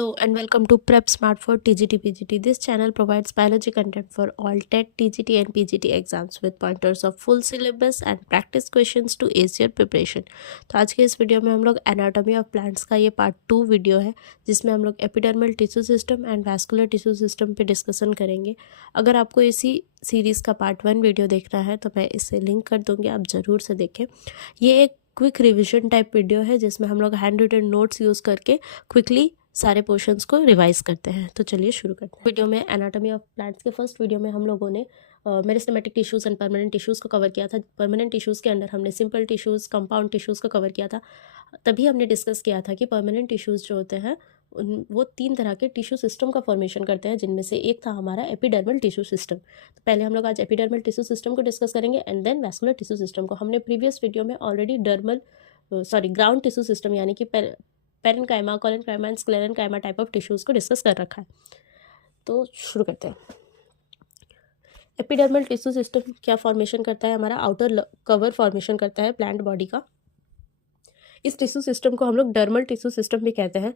Hello and welcome to Prep Smart for TGT PGT. This channel provides biology content for all TET, TGT and PGT exams with pointers of full syllabus and practice questions to aid your preparation. तो आज के इस video में हम लोग anatomy of plants का ये part 2 video है जिसमें हम लोग epidermal tissue system and vascular tissue system पे डिस्कशन करेंगे। अगर आपको इसी सीरीज़ का पार्ट 1 वीडियो देखना है तो मैं इसे लिंक कर दूँगी, आप ज़रूर से देखें। ये एक क्विक रिविजन टाइप वीडियो है जिसमें हम लोग हैंड रिटन नोट्स यूज़ करके क्विकली सारे पोर्शंस को रिवाइज करते हैं। तो चलिए शुरू करते हैं। वीडियो में एनाटॉमी ऑफ प्लांट्स के फर्स्ट वीडियो में हम लोगों ने meristematic tissues and permanent tissues को कवर किया था। परमानेंट टिश्यूज़ के अंदर हमने सिंपल टिश्यूज़, कंपाउंड टिश्यूज़ को कवर किया था। तभी हमने डिस्कस किया था कि परमानेंट टिश्यूज़ जो होते हैं वो 3 तरह के टिश्यू सिस्टम का फॉर्मेशन करते हैं, जिनमें से एक था हमारा एपिडर्मल टिश्यू सिस्टम। तो पहले हम लोग आज एपिडर्मल टिश्यू सिस्टम को डिस्कस करेंगे and then vascular tissue system को। हमने प्रीवियस वीडियो में ऑलरेडी ग्राउंड टिश्यू सिस्टम यानी कि parenchyma, collenchyma and sclerenchyma type of tissues को डिस्कस कर रखा है। तो शुरू करते हैं। एपिडर्मल टिश्यू सिस्टम क्या फॉर्मेशन करता है? हमारा आउटर कवर फॉर्मेशन करता है प्लांट बॉडी का। इस टिश्यू सिस्टम को हम लोग डर्मल टिश्यू सिस्टम भी कहते हैं।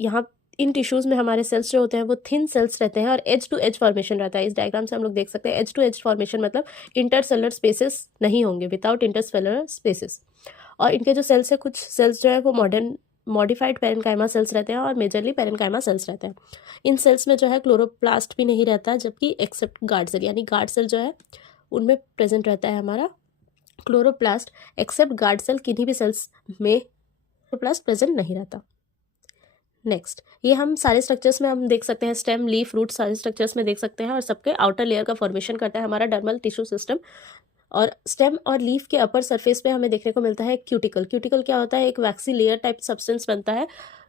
यहाँ इन टिश्यूज़ में हमारे सेल्स जो होते हैं वो थिन सेल्स रहते हैं और एज टू एज फॉर्मेशन रहता है। इस डायग्राम से हम लोग देख सकते हैं एज टू एज फॉर्मेशन मतलब इंटरसेलुलर स्पेसेस नहीं होंगे, विदाउट इंटरसेलुलर स्पेसेस। और इनके जो सेल्स है, कुछ सेल्स जो है वो मॉडिफाइड पेरेन्काइमा सेल्स रहते हैं और मेजरली पेरेन्काइमा सेल्स रहते हैं। इन सेल्स में जो है क्लोरोप्लास्ट भी नहीं रहता, जबकि एक्सेप्ट गार्ड सेल यानी गार्ड सेल जो है उनमें प्रेजेंट रहता है हमारा क्लोरोप्लास्ट। एक्सेप्ट गार्ड सेल किन्हीं भी सेल्स में क्लोरोप्लास्ट प्रेजेंट नहीं रहता। नेक्स्ट, ये हम सारे स्ट्रक्चर्स में हम देख सकते हैं, स्टेम, लीफ, रूट सारे स्ट्रक्चर्स में देख सकते हैं और सबके आउटर लेयर का फॉर्मेशन करता है हमारा डर्मल टिश्यू सिस्टम। और स्टेम और लीफ के अपर सरफेस पे हमें देखने को मिलता है क्यूटिकल। क्यूटिकल क्या होता है? एक वैक्सी लेयर टाइप सब्सटेंस बनता है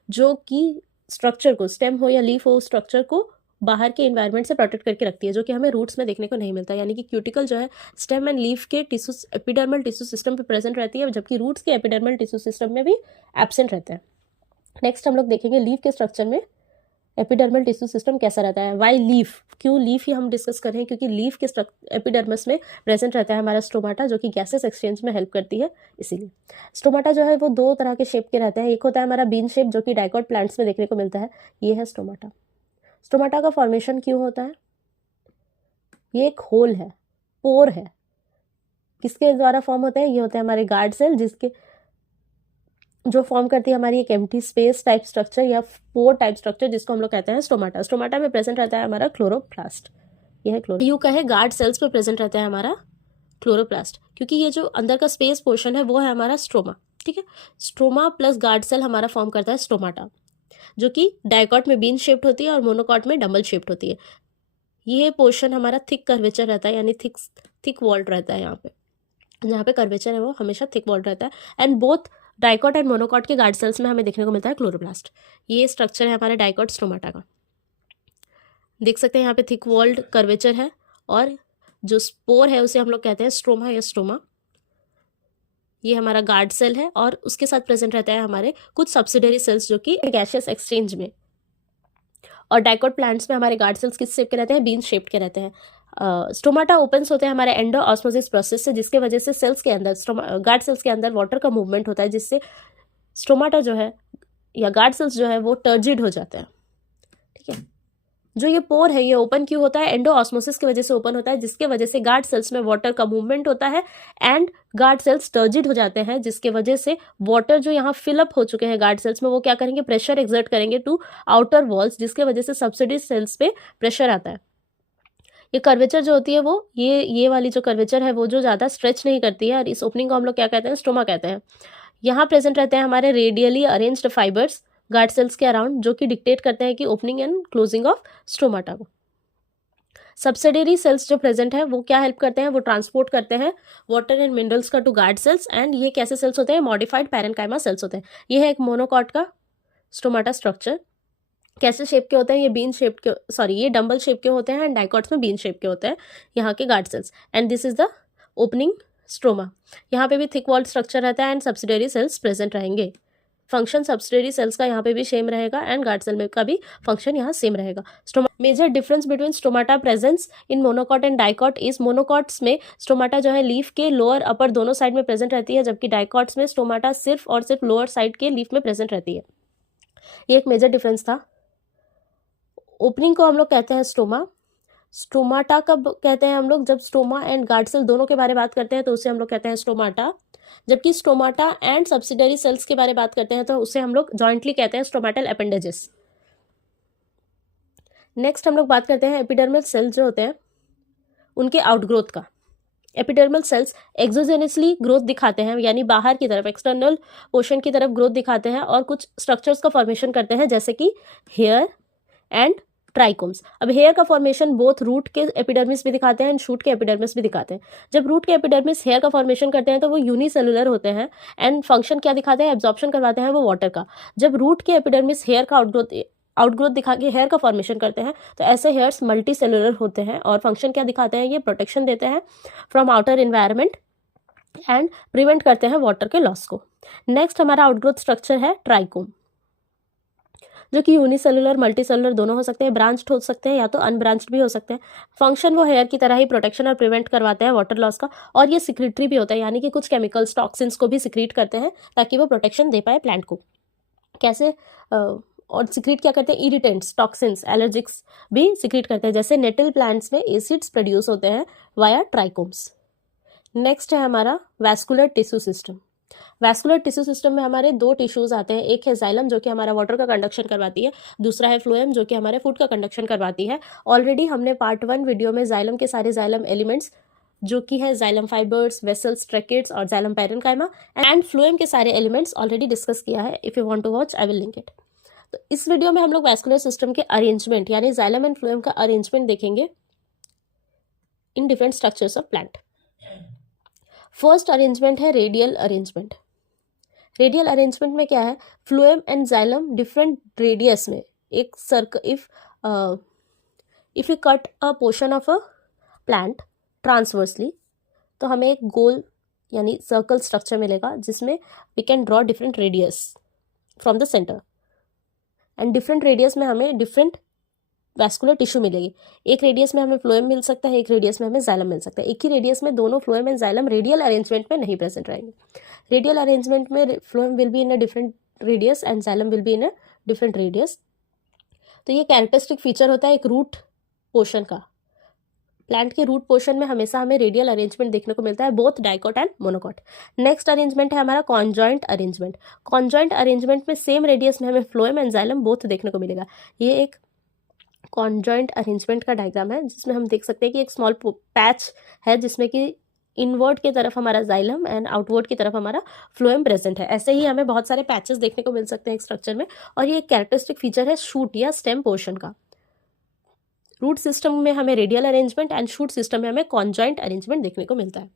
जो कि स्ट्रक्चर को, स्टेम हो या लीफ हो, स्ट्रक्चर को बाहर के एनवायरनमेंट से प्रोटेक्ट करके रखती है, जो कि हमें रूट्स में देखने को नहीं मिलता। यानी कि क्यूटिकल जो है स्टेम एंड लीफ के टिश्यू एपिडर्मल टिश्यू सिस्टम पे प्रेजेंट रहती है, जबकि रूट्स के एपिडर्मल टिश्यू सिस्टम में भी एब्सेंट रहते हैं। नेक्स्ट हम लोग देखेंगे लीफ के स्ट्रक्चर में एपिडर्मल टिश्यू सिस्टम कैसा रहता है। Why leaf? क्यों लीफ ही हम डिस्कस कर रहे हैं? क्योंकि लीफ के एपिडर्मस में प्रेजेंट रहता है हमारा स्टोमाटा, जो कि गैसेस एक्सचेंज में हेल्प करती है। इसीलिए स्टोमाटा जो है वो 2 तरह के शेप के रहते हैं। एक होता है हमारा बीन शेप, जो कि डाइकोट प्लांट्स में देखने को मिलता है। ये है स्टोमाटा। स्टोमाटा का फॉर्मेशन क्यों होता है? ये एक होल है, पोर है। किसके द्वारा फॉर्म होते हैं? ये होते हैं हमारे गार्ड सेल, जिसके जो फॉर्म करती है हमारी एक एम्प्टी स्पेस टाइप स्ट्रक्चर या पोर टाइप स्ट्रक्चर, जिसको हम लोग कहते हैं स्टोमाटा। स्टोमाटा में प्रेजेंट रहता है हमारा क्लोरोप्लास्ट। यह है यू कहे गार्ड सेल्स पे प्रेजेंट रहता है हमारा क्लोरोप्लास्ट, क्योंकि ये जो अंदर का स्पेस पोर्शन है वो है हमारा स्ट्रोमा। ठीक है, स्ट्रोमा प्लस गार्ड सेल हमारा फॉर्म करता है स्टोमाटा, जो कि डाइकॉट में बीन शेप्ड होती है और मोनोकॉट में डबल शेप्ड होती है। ये पोर्शन हमारा थिक कर्वेचर रहता है, यानी थिक वॉल्ड रहता है। यहाँ पे जहाँ पे कर्वेचर है वो हमेशा थिक वॉल्ड रहता है। And both dicot and monocot के गार्ड सेल्स में हमें देखने को मिलता है क्लोरोप्लास्ट। ये स्ट्रक्चर है हमारे डाइकॉट स्टोमाटा का। देख सकते हैं यहाँ पे थिक वॉल्ड कर्वेचर है और जो स्पोर है उसे हम लोग कहते हैं स्ट्रोमा या स्टोमा। ये हमारा गार्ड सेल है और उसके साथ प्रेजेंट रहता है हमारे कुछ सब्सिडरी सेल्स, जो कि गैसियस एक्सचेंज में। और डाइकॉट प्लांट्स में हमारे गार्ड सेल्स किस शेप के रहते हैं? बीन शेप्ड के रहते हैं। स्टोमाटा ओपन्स होते हैं हमारे एंडो ऑस्मोसिस प्रोसेस से, जिसके वजह से सेल्स के अंदर, गार्ड सेल्स के अंदर वाटर का मूवमेंट होता है, जिससे स्टोमाटा जो है या गार्ड सेल्स जो है वो टर्जिड हो जाते हैं। ठीक है, जो ये पोर है ये ओपन क्यों होता है? एंडो ऑस्मोसिस की वजह से ओपन होता है, जिसके वजह से गार्ड सेल्स में वाटर का मूवमेंट होता है एंड गार्ड सेल्स टर्जिड हो जाते हैं, जिसके वजह से वाटर जो यहाँ फिलअप हो चुके हैं गार्ड सेल्स में वो क्या करेंगे? प्रेशर एक्सर्ट करेंगे टू आउटर वॉल्स, जिसके वजह से सब्सिडी सेल्स पे प्रेशर आता है। ये कर्वेचर जो होती है वो ये वाली जो कर्वेचर है वो जो ज़्यादा स्ट्रेच नहीं करती है, और इस ओपनिंग को हम लोग क्या कहते हैं? स्टोमा कहते हैं। यहाँ प्रेजेंट रहते हैं हमारे radially arranged fibres guard cells के अराउंड, जो कि डिक्टेट करते हैं कि opening and closing of stomata को। सब्सिडरी सेल्स जो प्रेजेंट है वो क्या हेल्प करते हैं? वो ट्रांसपोर्ट करते हैं वाटर एंड मिनरल्स का टू गार्ड सेल्स। एंड ये कैसे सेल्स होते हैं? मॉडिफाइड पेरेन्काइमा सेल्स होते हैं। ये है एक मोनोकॉट का स्टोमाटा स्ट्रक्चर। कैसे शेप के होते हैं? ये बीन शेप के, ये डम्बल शेप के होते हैं एंड डाइकॉट्स में बीन शेप के होते हैं यहाँ के guard cells. And this is the opening stroma. यहाँ पे भी थिक वॉल्ड स्ट्रक्चर रहता है एंड सब्सिडरी सेल्स प्रेजेंट रहेंगे। फंक्शन सब्सिडरी सेल्स का यहाँ पे भी सेम रहेगा एंड गार्ड सेल में का भी फंक्शन यहाँ सेम रहेगा। Major difference between stomata presence in monocot and dicot is, monocots में स्टोमाटा जो है लीफ के लोअर अपर दोनों साइड में प्रेजेंट रहती है, जबकि डाइकॉट्स में स्टोमाटा सिर्फ और सिर्फ लोअर साइड के लीफ में प्रेजेंट रहती है। ये एक मेजर डिफरेंस था ओपनिंग को हम लोग कहते हैं स्टोमा। स्टोमाटा कब कहते हैं हम लोग? जब स्टोमा एंड गार्ड सेल दोनों के बारे में बात करते हैं तो उसे हम लोग कहते हैं स्टोमाटा। जबकि स्टोमाटा एंड सब्सिडरी सेल्स के बारे में बात करते हैं तो उसे हम लोग जॉइंटली कहते हैं स्टोमेटल अपेंडेजेस। नेक्स्ट हम लोग बात करते हैं एपिडर्मल सेल्स जो होते हैं उनके आउटग्रोथ का। एपिडर्मल सेल्स एक्सोजेनसली ग्रोथ दिखाते हैं, यानी बाहर की तरफ एक्सटर्नल पोर्शन की तरफ ग्रोथ दिखाते हैं और कुछ स्ट्रक्चर्स का फॉर्मेशन करते हैं, जैसे कि हेयर एंड ट्राइकोम्स। अब हेयर का फॉर्मेशन बोथ रूट के एपिडर्मिस भी दिखाते हैं एंड शूट के एपिडर्मिस भी दिखाते हैं। जब रूट के एपिडर्मिस हेयर का फॉर्मेशन करते हैं तो वो यूनिसेलुलर होते हैं एंड फंक्शन क्या दिखाते हैं? एब्जॉर्प्शन करवाते हैं वो वाटर का। जब रूट के एपिडर्मिस हेयर का आउटग्रोथ दिखा के हेयर का फॉर्मेशन करते हैं तो ऐसे हेयर्स मल्टी सेलुलर होते हैं और फंक्शन क्या दिखाते हैं? ये प्रोटेक्शन देते हैं from outer environment and prevent करते हैं वाटर के लॉस को। नेक्स्ट हमारा आउटग्रोथ स्ट्रक्चर है ट्राइकोम, जो कि यूनिसेलुलर मल्टी सेलुलर दोनों हो सकते हैं, ब्रांच्ड हो सकते हैं या तो अनब्रांच्ड भी हो सकते हैं। फंक्शन वो हेयर की तरह ही प्रोटेक्शन और प्रिवेंट करवाते हैं वाटर लॉस का, और ये सिक्रीटरी भी होता है, यानी कि कुछ केमिकल्स टॉक्सिन्स को भी सिक्रीट करते हैं ताकि वो प्रोटेक्शन दे पाए प्लांट को। कैसे? और सिक्रीट क्या करते हैं? इरिटेंट्स, टॉक्सिन्स, एलर्जिक्स भी सिक्रीट करते हैं। जैसे नेटिल प्लांट्स में एसिड्स प्रोड्यूस होते हैं वाया ट्राइकोम्स। नेक्स्ट है हमारा vascular tissue system. Vascular tissue system में हमारे दो टिश्यूज आते हैं, एक है जाइलम जो कि हमारा वाटर का कंडक्शन करवाती है, दूसरा है फ्लोएम जो कि हमारे फूड का कंडक्शन करवाती है। ऑलरेडी हमने पार्ट 1 वीडियो में जाइलम के सारे जाइलम एलिमेंट्स जो कि है जाइलम फाइबर्स, वेसल्स, ट्रैकेट्स और जाइलम पैरेन्काइमा एंड फ्लोएम के सारे एलिमेंट्स ऑलरेडी डिस्कस किया है। If you want to watch I will link it. तो इस वीडियो में हम लोग वैस्कुलर सिस्टम के अरेंजमेंट यानी जाइलम एंड फ्लोएम का अरेंजमेंट देखेंगे in different structures of plant. First arrangement है रेडियल अरेंजमेंट। रेडियल अरेंजमेंट में क्या है? Phloem and xylem different radius में एक circle, if you cut a portion of a plant transversely तो हमें एक गोल यानी सर्कल स्ट्रक्चर मिलेगा जिसमें we can draw different radius from the centre and different radius में हमें डिफरेंट वैस्कुलर टिश्यू मिलेगी। एक रेडियस में हमें फ्लोएम मिल सकता है, एक रेडियस में हमें जाइलम मिल सकता है। एक ही रेडियस में दोनों phloem and xylem radial arrangement में नहीं प्रेजेंट रहेंगे। रेडियल अरेंजमेंट में phloem will be in a different radius and xylem will be in a different radius. तो ये कैरेक्टरिस्टिक फीचर होता है एक रूट पोर्शन का। प्लांट के रूट पोर्शन में हमेशा हमें रेडियल अरेंजमेंट देखने को मिलता है, both dicot and monocot. Next arrangement है हमारा कॉन्जॉइंट अरेंजमेंट। कॉन्जॉइंट अरेंजमेंट में सेम रेडियस में हमें फ्लोएम एंड जाइलम बोथ देखने को मिलेगा। ये एक कॉन्जॉइंट अरेंजमेंट का डायग्राम है जिसमें हम देख सकते हैं कि एक स्मॉल पैच है जिसमें कि इनवर्ड की तरफ हमारा जाइलम एंड आउटवर्ड की तरफ हमारा फ्लोएम प्रेजेंट है। ऐसे ही हमें बहुत सारे पैचेस देखने को मिल सकते हैं एक स्ट्रक्चर में, और ये एक कैरेक्टरिस्टिक फीचर है शूट या स्टेम पोर्शन का। रूट सिस्टम में हमें radial arrangement and shoot system में हमें कॉन्जॉइंट अरेंजमेंट देखने को मिलता है।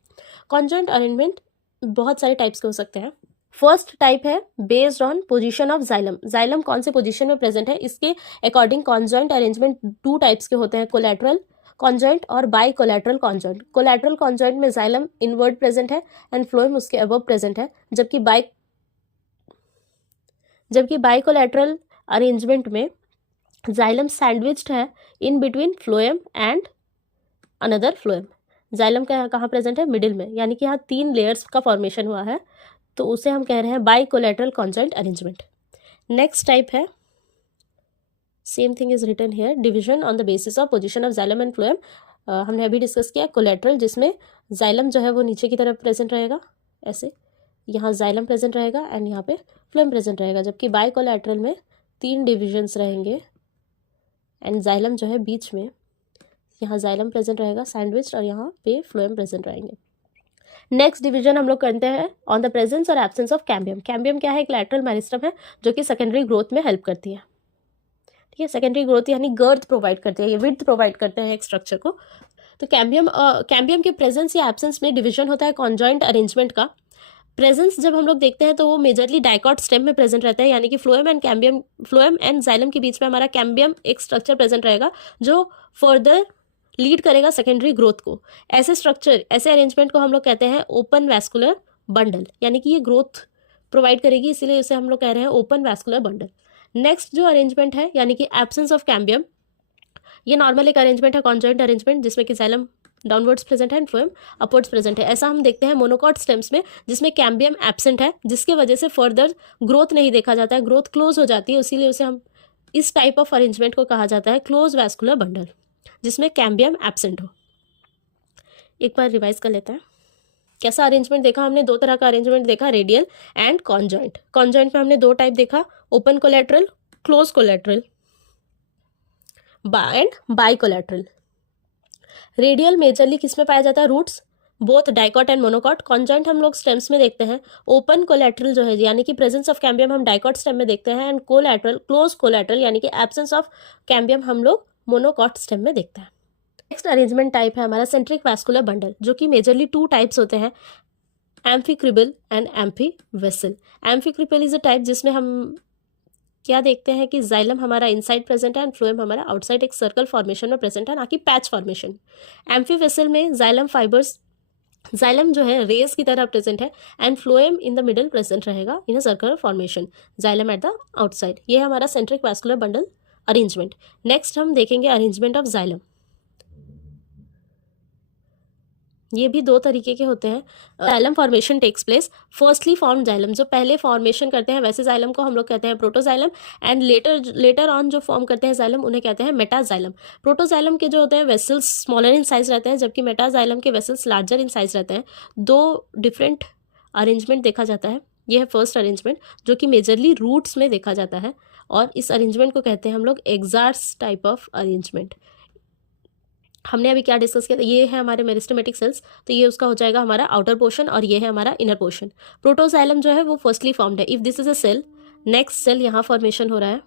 कॉन्जॉइंट अरेंजमेंट बहुत सारे टाइप्स के हो सकते हैं। फर्स्ट टाइप है based on position of xylem. Xylem कौन से पोजीशन में प्रेजेंट है इसके अकॉर्डिंग कॉन्जॉइंट अरेंजमेंट 2 टाइप्स के होते हैं, कोलैटरल कॉन्जॉइंट और by collateral conjoint. Collateral conjoint में जाइलम इनवर्ड प्रेजेंट है एंड फ्लोएम उसके अबव प्रेजेंट है, जबकि बाई कोलैटरल अरेंजमेंट में जाइलम सैंडविच्ड है in between phloem and another phloem. Xylem कहाँ प्रेजेंट है? मिडिल में, यानी कि यहाँ 3 लेयर्स का फॉर्मेशन हुआ है, तो उसे हम कह रहे हैं by collateral conjoint arrangement. Next type है, same thing is written here, division on the basis of position of xylem and phloem. हमने अभी डिस्कस किया कोलैटरल, जिसमें जाइलम जो है वो नीचे की तरफ प्रेजेंट रहेगा, ऐसे यहाँ जाइलम प्रेजेंट रहेगा एंड यहाँ पे फ्लोएम प्रेजेंट रहेगा। जबकि बाई कोलैटरल में 3 डिविजन्स रहेंगे एंड जाइलम जो है बीच में, यहाँ जाइलम प्रेजेंट रहेगा सैंडविच और यहाँ पे फ्लोएम प्रेजेंट रहेंगे। नेक्स्ट डिवीजन हम लोग करते हैं ऑन द प्रेजेंस और एब्सेंस ऑफ कैम्बियम। कैम्बियम क्या है? एक लैटरल मेरिस्टम है जो कि सेकेंडरी ग्रोथ में हेल्प करती है। ठीक है, सेकेंडरी ग्रोथ यानी गर्थ प्रोवाइड करते हैं, ये विड्थ प्रोवाइड करते हैं एक स्ट्रक्चर को। तो कैम्बियम के प्रेजेंस या एब्सेंस में डिवीजन होता है कॉन्जॉइंट अरेंजमेंट का। प्रेजेंस जब हम लोग देखते हैं तो वो मेजरली डाइकॉट स्टेम में प्रेजेंट रहता है, यानी कि फ्लोएम एंड जाइलम के बीच में हमारा कैम्बियम एक स्ट्रक्चर प्रेजेंट रहेगा जो फर्दर लीड करेगा सेकेंडरी ग्रोथ को। ऐसे अरेंजमेंट को हम लोग कहते हैं ओपन वैस्कुलर बंडल, यानी कि ये ग्रोथ प्रोवाइड करेगी, इसीलिए इसे हम लोग कह रहे हैं ओपन वैस्कुलर बंडल। नेक्स्ट जो अरेंजमेंट है यानी कि एब्सेंस ऑफ कैम्बियम, ये नॉर्मल एक अरेंजमेंट है कॉन्जॉइंट अरेंजमेंट, जिसमें कि जाइलम डाउनवर्ड्स प्रेजेंट है एंड फ्लोएम अपवर्ड्स प्रेजेंट है। ऐसा हम देखते हैं मोनोकॉट स्टेम्स में जिसमें कैम्बियम एब्सेंट है, जिसके वजह से फर्दर ग्रोथ नहीं देखा जाता है, ग्रोथ क्लोज हो जाती है, इसीलिए उसे हम इस टाइप ऑफ अरेंजमेंट को कहा जाता है क्लोज वैस्कुलर बंडल, जिसमें कैम्बियम एब्सेंट हो। एक बार रिवाइज कर लेते हैं। कैसा अरेंजमेंट देखा हमने? दो तरह का अरेंजमेंट देखा, रेडियल एंड कॉन्जॉइंट। कॉन्जॉइंट में हमने दो टाइप देखा, open collateral, close collateral and bi collateral. Radial majorly किस में पाया जाता है? Roots, both dicot and monocot. Conjoint हम लोग स्टेम्स में देखते हैं। ओपन कोलेट्रल जो है यानी कि प्रेजेंस ऑफ कैम्बियम हम डाइकॉट स्टेम में देखते हैं, एंड कोलेट्रल, क्लोज कोलेट्रल यानी कि एब्सेंस ऑफ कैम्बियम हम लोग मोनोकॉट स्टेम में देखते हैं। नेक्स्ट अरेंजमेंट टाइप है हमारा सेंट्रिक वैस्कुलर बंडल, जो कि मेजरली टू टाइप्स होते हैं, एम्फीक्रिबल एंड एम्फीवेसल। एम्फीक्रिबल इज अ टाइप जिसमें हम क्या देखते हैं कि जाइलम हमारा इनसाइड प्रेजेंट है एंड फ्लोएम हमारा आउटसाइड एक सर्कल फॉर्मेशन में प्रेजेंट है, ना कि पैच फॉर्मेशन। एम्फीवेसल में जाइलम फाइबर्स, जाइलम जो है रेस की तरह प्रेजेंट है and phloem in the middle present रहेगा in a circular formation, xylem at the outside. ये है हमारा centric vascular bundle arrangement. Next हम देखेंगे अरेंजमेंट ऑफ जाइलम। ये भी दो तरीके के होते हैं। Xylem formation takes place, firstly form xylem, जो पहले फॉर्मेशन करते हैं वैसे जाइलम को हम लोग कहते हैं प्रोटोजाइलम, एंड लेटर ऑन जो फॉर्म करते हैं जाइलम उन्हें कहते हैं मेटाजाइलम। प्रोटोजाइलम के जो होते हैं वेसल्स स्मॉलर इन साइज रहते हैं, जबकि मेटाजाइलम के वेसल्स लार्जर इन साइज रहते हैं। दो डिफरेंट अरेंजमेंट देखा जाता है। यह है फर्स्ट अरेंजमेंट जो कि मेजरली रूट्स में देखा जाता है, और इस अरेंजमेंट को कहते हैं हम लोग एग्जार्स टाइप ऑफ अरेंजमेंट। हमने अभी क्या डिस्कस किया था? ये है हमारे मेरिस्टेमेटिक सेल्स, तो ये उसका हो जाएगा हमारा आउटर पोर्शन, और ये है हमारा इनर पोर्शन। प्रोटोजाइलम जो है वो फर्स्टली फॉर्म्ड है। If this is a cell, next cell यहाँ फॉर्मेशन हो रहा है,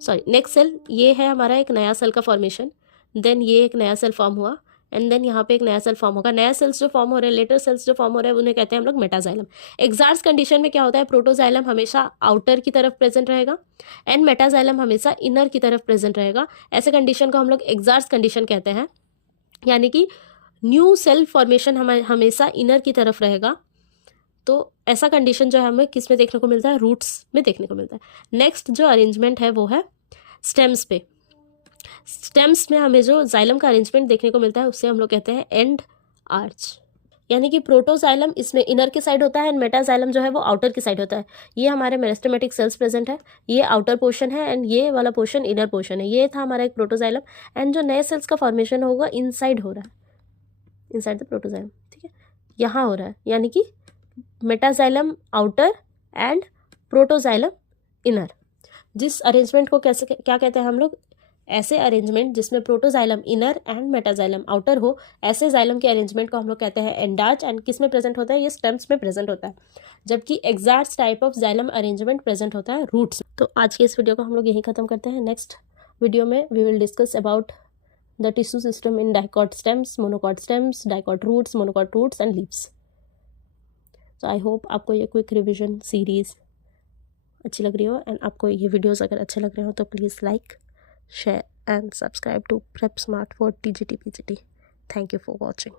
सॉरी नेक्स्ट सेल ये है हमारा एक नया सेल का फॉर्मेशन, देन ये एक नया सेल फॉर्म हुआ, एंड देन यहाँ पे एक नया सेल फॉर्म होगा। नया सेल्स जो फॉर्म हो रहे हैं, लेटर सेल्स जो फॉर्म हो रहे हैं, उन्हें कहते हैं हम लोग मेटाजाइलम। एग्जार्स कंडीशन में क्या होता है? प्रोटोजाइलम हमेशा आउटर की तरफ प्रेजेंट रहेगा एंड मेटाजाइलम हमेशा इनर की तरफ प्रेजेंट रहेगा। ऐसे कंडीशन को हम लोग एग्जार्स कंडीशन कहते हैं, यानी कि न्यू सेल फॉर्मेशन हमेशा इनर की तरफ रहेगा। तो ऐसा कंडीशन जो है हमें किस में देखने को मिलता है? रूट्स में देखने को मिलता है। नेक्स्ट जो अरेंजमेंट है वो है स्टेम्स पे। स्टेम्स में हमें जो जाइलम का अरेंजमेंट देखने को मिलता है उससे हम लोग कहते हैं एंड आर्च, यानी कि प्रोटोजाइलम इसमें इनर की साइड होता है एंड मेटाजाइलम जो है वो आउटर की साइड होता है। ये हमारे मेरिस्टेमेटिक सेल्स प्रेजेंट है, ये आउटर पोर्शन है एंड ये वाला पोर्शन इनर पोर्शन है। ये था हमारा एक प्रोटोजाइलम, एंड जो नए सेल्स का फॉर्मेशन होगा इनसाइड हो रहा है, इनसाइड द प्रोटोजाइलम, ठीक है, यहाँ हो रहा है, यानी कि metaxylem outer and protoxylem inner. जिस अरेंजमेंट को कैसे क्या कहते हैं हम लोग? ऐसे अरेंजमेंट जिसमें protoxylem inner and metaxylem outer हो, ऐसे जाइलम के अरेंजमेंट को हम लोग कहते हैं एंडार्च, एंड किस में प्रेजेंट होता है? ये स्टेम्स में प्रेजेंट होता है, जबकि exarch type of xylem arrangement present होता है रूट्स। तो आज के इस वीडियो को हम लोग यहीं खत्म करते हैं। नेक्स्ट वीडियो में we will discuss about the tissue system in dicot stems, monocot stems, dicot roots, monocot roots and leaves. तो आई होप आपको ये क्विक रिविजन सीरीज अच्छी लग रही हो, एंड आपको ये वीडियोस अगर अच्छे लग रहे हो तो please like, share and subscribe to Prep Smart for TGT PGT. Thank you for watching.